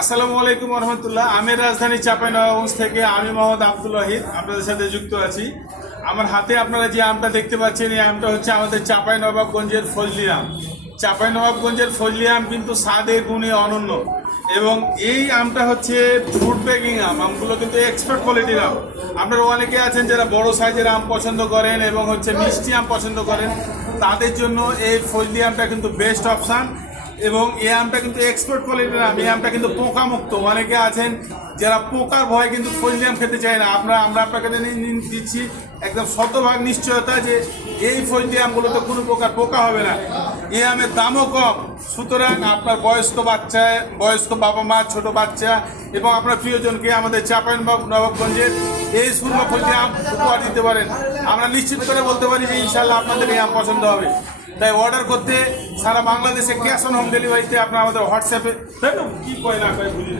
আসসালামু আলাইকুম রহমতুল্লাহ। আমি রাজধানী চাঁপাইনবাবগঞ্জ থেকে আমি মোহাম্মদ আব্দুল ওয়াহিদ আপনাদের সাথে যুক্ত আছি। আমার হাতে আপনারা যে আমটা দেখতে পাচ্ছেন, এই আমটা হচ্ছে আমাদের চাঁপাইনবাবগঞ্জের ফজলি আম। চাঁপাইনবাবগঞ্জের ফজলি আম কিন্তু স্বাদে গুণে অনন্য, এবং এই আমটা হচ্ছে ফ্রুট প্যাকিং আম। আমগুলো কিন্তু এক্সপার্ট কোয়ালিটির আম। আপনারা অনেকে আছেন যারা বড় সাইজের আম পছন্দ করেন এবং হচ্ছে মিষ্টি আম পছন্দ করেন, তাদের জন্য এই ফজলি আমটা কিন্তু বেস্ট অপশান। এবং এই আমটা কিন্তু এক্সপোর্ট কোয়ালিটির আম। এই আমটা কিন্তু পোকা মুক্ত। অনেকে আছেন যারা পোকার ভয় কিন্তু ফজলি আম খেতে চায় না, আমরা আপনাকে দিচ্ছি একদম শতভাগ নিশ্চয়তা যে এই ফজলি আমগুলোতে কোনো প্রকার পোকা হবে না। এই আমের দামও কম, সুতরাং আপনার বয়স্ক বাবা মা, ছোট বাচ্চা এবং আপনার প্রিয়জনকে আমাদের চাঁপাইনবাবগঞ্জের এই সুরমা ফজলি আম উপহার দিতে পারেন। আমরা নিশ্চিত করে বলতে পারি যে ইনশাল্লাহ আপনাদের এই আম পছন্দ হবে। তাই অর্ডার করতে সারা বাংলাদেশে ক্যাশ অন হোম ডেলিভারিতে আপনারা আমাদের হোয়াটসঅ্যাপে কি কয় না কয় বুঝি